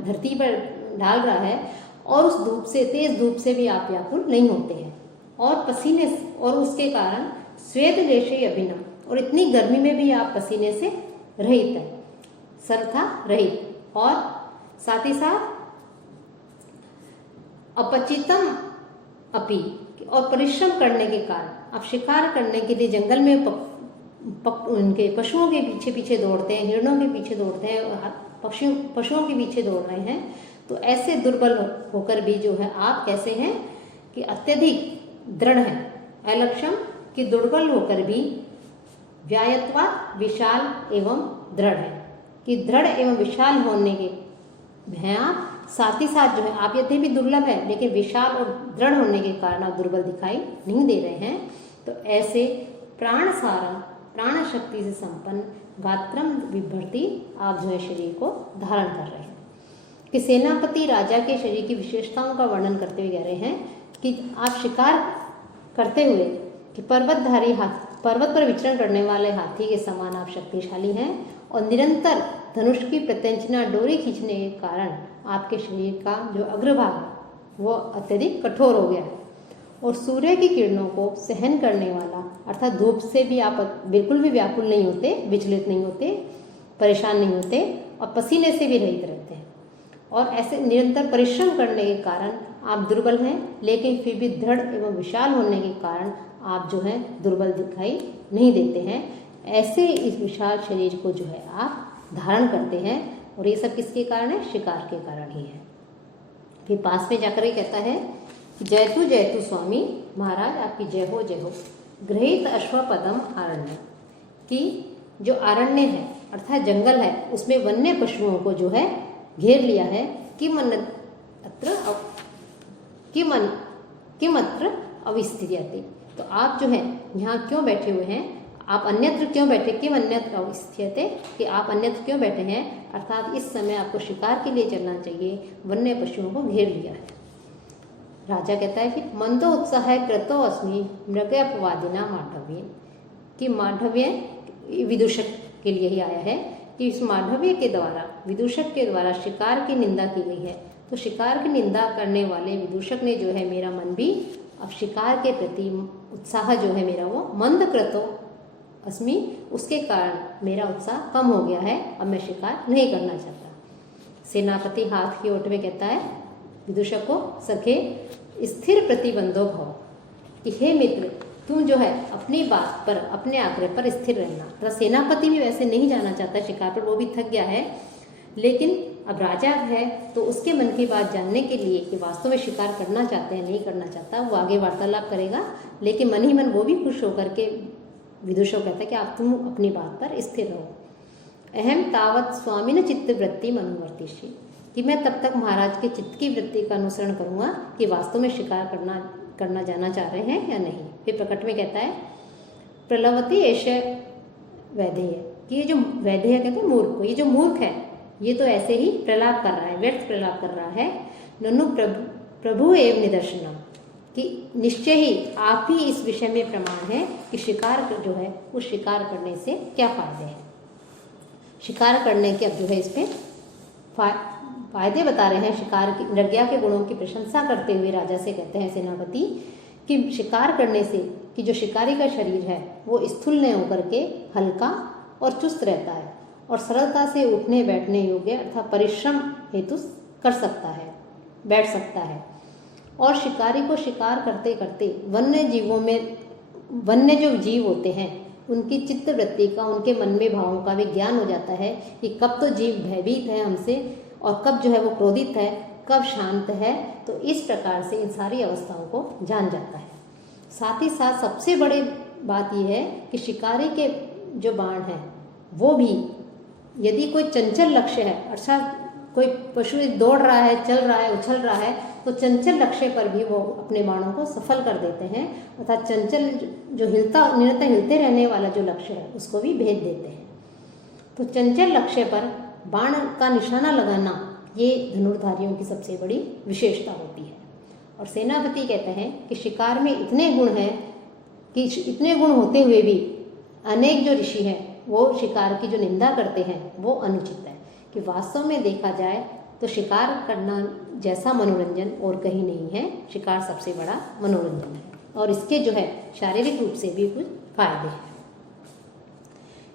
धरती पर डाल रहा है, और उस धूप से, तेज धूप से भी आप व्याकुल नहीं होते हैं, और पसीने और उसके कारण स्वेद लेशे अभिनम, और इतनी गर्मी में भी आप पसीने से रहित है, सरथा रहित, और साथ ही साथ अपचितम अपि, और परिश्रम करने के कारण आप शिकार करने के लिए जंगल में उनके पशुओं के पीछे पीछे दौड़ते हैं, हिरणों के पीछे दौड़ते हैं, पशुओं के पीछे दौड़ रहे हैं, तो ऐसे दुर्बल होकर भी जो है आप कैसे हैं कि अत्यधिक दृढ़ हैं, अलक्षम कि दुर्बल होकर भी व्यायत्वा विशाल एवं दृढ़ है, कि दृढ़ एवं विशाल होने के हैं आप, साथ ही साथ जो है आप यद्यपि भी दुर्लभ है लेकिन विशाल और दृढ़ होने के कारण आप दुर्बल दिखाई नहीं दे रहे हैं। तो ऐसे प्राण सारा प्राण शक्ति से संपन्न गात्रम विभर्ती आप जो है शरीर को धारण कर रहे हैं। कि सेनापति राजा के शरीर की विशेषताओं का वर्णन करते हुए कह रहे हैं कि आप शिकार करते हुए कि पर्वतधारी पर्वत पर विचरण करने वाले हाथी के समान आप शक्तिशाली हैं और निरंतर धनुष की प्रत्यंचना डोरी खींचने के कारण आपके शरीर का जो अग्रभाग है वो अत्यधिक कठोर हो गया है और सूर्य की किरणों को सहन करने वाला, अर्थात धूप से भी आप बिल्कुल भी व्याकुल नहीं होते, विचलित नहीं होते, परेशान नहीं होते और पसीने से भी रहित रहते हैं। और ऐसे निरंतर परिश्रम करने के कारण आप दुर्बल हैं, लेकिन फिर भी दृढ़ एवं विशाल होने के कारण आप जो है दुर्बल दिखाई नहीं देते हैं। ऐसे इस विशाल शरीर को जो है आप धारण करते हैं और ये सब किसके कारण है? शिकार के कारण ही है। फिर पास में जाकर ये कहता है जयतु स्वामी महाराज आपकी जय हो जय हो। गृहीत अश्वपदम आरण्य, कि जो आरण्य है अर्थात जंगल है उसमें वन्य पशुओं को जो है घेर लिया है। किमत्र अविस्थियते, तो आप जो है यहाँ क्यों बैठे हुए हैं? आप अन्यत्र क्यों बैठे? किम अन्यत्र अविस्थियते, कि आप अन्यत्र क्यों बैठे हैं? अर्थात इस समय आपको शिकार के लिए चलना चाहिए, वन्य पशुओं को घेर लिया है। राजा कहता है कि मंदो उत्साह कृतो अस्मि मृगयपवादिना माधव्य, कि माधव्य विदूषक के लिए ही आया है कि इस माधव्य के द्वारा, विदूषक के द्वारा शिकार की निंदा की गई है। तो शिकार की निंदा करने वाले विदूषक ने जो है मेरा मन भी अब शिकार के प्रति उत्साह जो है मेरा वो मंद कृतो अस्मि, उसके कारण मेरा उत्साह कम हो गया है, अब मैं शिकार नहीं करना चाहता। सेनापति हाथ की ओट में कहता है विदूषक को, सखे स्थिर प्रतिबंधो भव, कि हे मित्र तुम जो है अपनी बात पर, अपने आग्रह पर स्थिर रहना। तो सेनापति भी वैसे नहीं जाना चाहता शिकार पर, वो भी थक गया है, लेकिन अब राजा है तो उसके मन की बात जानने के लिए कि वास्तव में शिकार करना चाहते हैं नहीं करना चाहता, वो आगे वार्तालाप करेगा, लेकिन मन ही मन वो भी खुश होकर के विदूषक कहता है कि आप तुम अपनी बात पर स्थिर रहो। अहम तावत स्वामी न चित्त वृत्ति अनुवर्तिष्यि, कि मैं तब तक महाराज के चित्त की वृत्ति का अनुसरण करूंगा कि वास्तव में शिकार करना जाना चाह रहे हैं या नहीं। फिर प्रकट में कहता है प्रलवती ऐश वैधेय, कि ये जो वैधेय कहते हैं मूर्ख को, ये जो मूर्ख है ये तो ऐसे ही प्रलाप कर रहा है, व्यर्थ प्रलाप कर रहा है। ननु प्रभु एवं निदर्शनम, कि निश्चय ही आप ही इस विषय में प्रमाण है कि शिकार जो है उस शिकार करने से क्या फायदे हैं। शिकार करने के अब जो है इसमें फायदे बता रहे हैं। शिकार की मृगया के गुणों की प्रशंसा करते हुए राजा से कहते हैं सेनापति कि शिकार करने से कि जो शिकारी का शरीर है वो स्थूल न होकर के हल्का और चुस्त रहता है और सरलता से उठने बैठने योग्य अर्थात परिश्रम हेतु कर सकता है, बैठ सकता है। और शिकारी को शिकार करते करते वन्य जीवों में, वन्य जो जीव होते हैं उनकी चित्त वृत्ति का, उनके मन में भावों का भी ज्ञान हो जाता है कि कब तो जीव भयभीत है हमसे और कब जो है वो क्रोधित है, कब शांत है। तो इस प्रकार से इन सारी अवस्थाओं को जान जाता है। साथ ही साथ सबसे बड़ी बात यह है कि शिकारी के जो बाण हैं वो भी यदि कोई चंचल लक्ष्य है, अर्थात कोई पशु दौड़ रहा है, चल रहा है, उछल रहा है, तो चंचल लक्ष्य पर भी वो अपने बाणों को सफल कर देते हैं। अर्थात चंचल जो निरंतर हिलते रहने वाला जो लक्ष्य है उसको भी भेद देते हैं। तो चंचल लक्ष्य पर बाण का निशाना लगाना ये धनुर्धारियों की सबसे बड़ी विशेषता होती है। और सेनापति कहते हैं कि शिकार में इतने गुण हैं कि इतने गुण होते हुए भी अनेक जो ऋषि हैं वो शिकार की जो निंदा करते हैं वो अनुचित है। कि वास्तव में देखा जाए तो शिकार करना जैसा मनोरंजन और कहीं नहीं है, शिकार सबसे बड़ा मनोरंजन है और इसके जो है शारीरिक रूप से भी कुछ फायदे हैं।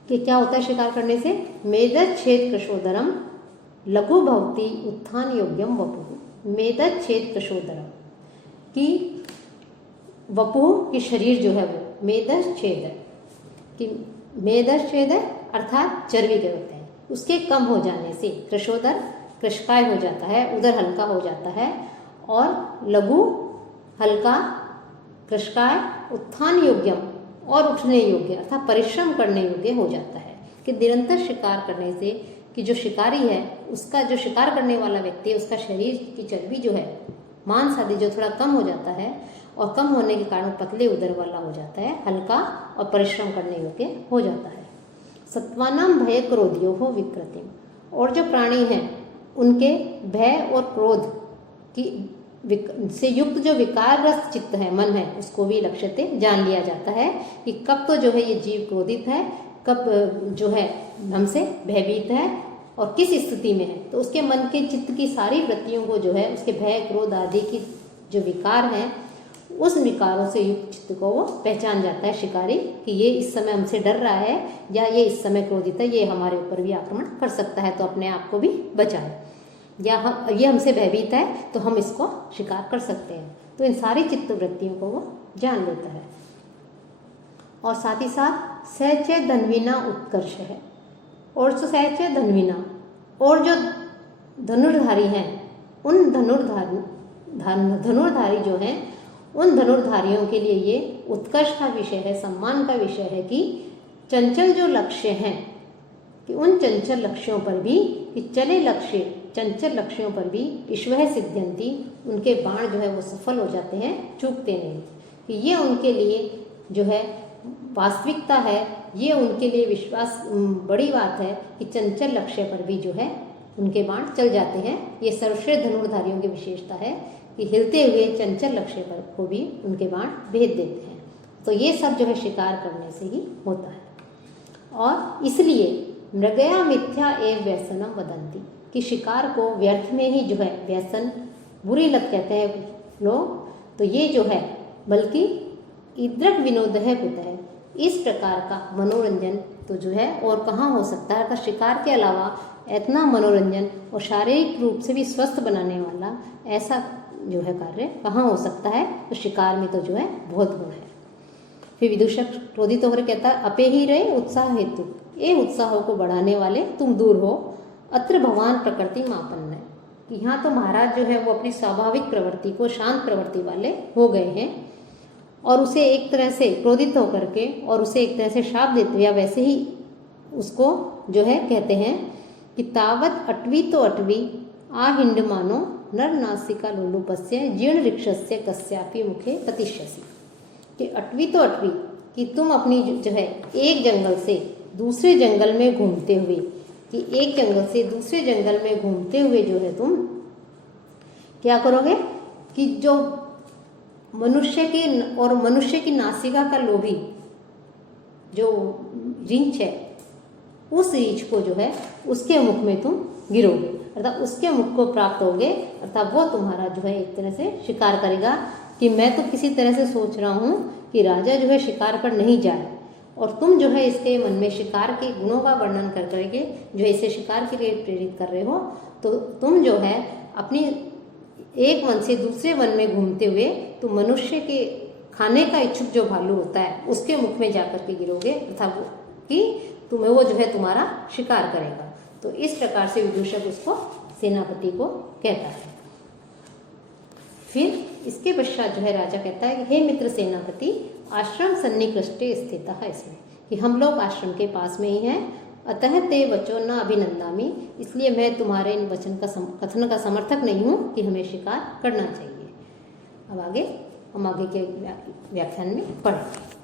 कि क्या होता है शिकार करने से? मेदत छेद कृशोदरम लघु भवती उत्थान योग्यम वपु। मेदत छेद कृशोदरम, कि वपुः की शरीर जो है वो मेदश्छेद कि मेदश्छेद अर्थात चर्बी के होते हैं, उसके कम हो जाने से कृशोदर कृशकाय हो जाता है, उदर हल्का हो जाता है, और लघु हल्का कृशकाय उत्थान योग्यम और उठने योग्य अर्थात परिश्रम करने योग्य हो जाता है। कि निरंतर शिकार करने से कि जो शिकारी है उसका जो शिकार करने वाला व्यक्ति है उसका शरीर की चर्बी जो है मांस आदि जो थोड़ा कम हो जाता है, और कम होने के कारण पतले उदर वाला हो जाता है, हल्का और परिश्रम करने योग्य हो जाता है। सत्वानाम भय क्रोधियो हो विकृतिम, और जो प्राणी हैं उनके भय और क्रोध की से युक्त जो विकारग्रस्त चित्त है, मन है, उसको भी लक्ष्यते जान लिया जाता है कि कब तो जो है ये जीव क्रोधित है, कब जो है हमसे भयभीत है और किस स्थिति में है। तो उसके मन के चित्त की सारी वृत्तियों को जो है उसके भय क्रोध आदि की जो विकार हैं उस विकारों से युक्त चित्त को वो पहचान जाता है शिकारी कि ये इस समय हमसे डर रहा है या ये इस समय क्रोधित है, ये हमारे ऊपर भी आक्रमण कर सकता है, तो अपने आप को भी बचाए, या ये हमसे भयभीत है तो हम इसको शिकार कर सकते हैं। तो इन सारी चित्त वृत्तियों को वो जान लेता है। और साथ ही साथ सहचय धन्विना उत्कर्ष है, और जो सहचय धन्विना और जो धनुर्धारी हैं उन धनुर्धारी जो हैं उन धनुर्धारियों के लिए ये उत्कर्ष का विषय है, सम्मान का विषय है कि चंचल जो लक्ष्य हैं कि उन चंचल लक्ष्यों पर भी कि चले लक्ष्य चंचल लक्ष्यों पर भी ईश्वर सिद्ध्यंती उनके बाण जो है वो सफल हो जाते हैं, चूकते नहीं। कि ये उनके लिए जो है वास्तविकता है, ये उनके लिए विश्वास बड़ी बात है कि चंचल लक्ष्य पर भी जो है उनके बाण चल जाते हैं। ये सर्वश्रेष्ठ धनुर्धारियों की विशेषता है कि हिलते हुए चंचल लक्ष्य पर को भी उनके बाण भेद देते हैं। तो ये सब जो है शिकार करने से ही होता है। और इसलिए मृगया मिथ्या एव व्यसनम वदंती कि शिकार को व्यर्थ में ही जो है व्यसन बुरी लत कहते हैं लोग, तो ये जो है बल्कि ईदृक विनोद है कुत है, इस प्रकार का मनोरंजन तो जो है और कहाँ हो सकता है। अर्थात शिकार के अलावा इतना मनोरंजन और शारीरिक रूप से भी स्वस्थ बनाने वाला ऐसा जो है कार्य कहाँ हो सकता है। तो शिकार में तो जो है बहुत गुण है। फिर विदूषक क्रोधित होकर कहता है अपे ही रहे उत्साह हेतु, ये उत्साहों को बढ़ाने वाले तुम दूर हो। अत्र भगवान प्रकृति मापन्न है कि यहाँ तो महाराज जो है वो अपनी स्वाभाविक प्रवृत्ति को शांत प्रवृत्ति वाले हो गए हैं, और उसे एक तरह से क्रोधित होकर के और उसे एक तरह से शाप देते या वैसे ही उसको जो है कहते हैं कि तावत अटवी तो अटवी आहिंड मानो नर नासिका लोलुपस्य जीर्ण ऋक्षस्य कस्यापि मुखे पतिष्यसि। कि अटवी तो अटवी कि तुम अपनी जो है एक जंगल से दूसरे जंगल में घूमते हुए, कि एक जंगल से दूसरे जंगल में घूमते हुए जो है तुम क्या करोगे कि जो मनुष्य की नासिका का लोभी जो रींछ है उस रींछ को जो है उसके मुख में तुम गिरोगे, अर्थात उसके मुख को प्राप्त होगे, अर्थात वो तुम्हारा जो है एक तरह से शिकार करेगा। कि मैं तो किसी तरह से सोच रहा हूँ कि राजा जो है शिकार पर नहीं जाए, और तुम जो है इसके मन में शिकार के गुणों का वर्णन कर करके जो है इसे शिकार के लिए प्रेरित कर रहे हो, तो तुम जो है अपनी एक मन से दूसरे वन में घूमते हुए तो मनुष्य के खाने का इच्छुक जो भालू होता है उसके मुख में जाकर के गिरोगे, तथा कि तुम्हें वो जो है तुम्हारा शिकार करेगा। तो इस प्रकार से विदूषक उसको सेनापति को कहता है। फिर इसके पश्चात जो है राजा कहता है कि हे मित्र सेनापति, आश्रम सन्निकृष्टे स्थित है, इसमें कि हम लोग आश्रम के पास में ही हैं, अतः ते वचो न अभिनंदामि, इसलिए मैं तुम्हारे इन वचन का कथन का समर्थक नहीं हूँ कि हमें शिकार करना चाहिए। अब आगे हम आगे के व्याख्यान में पढ़ेंगे।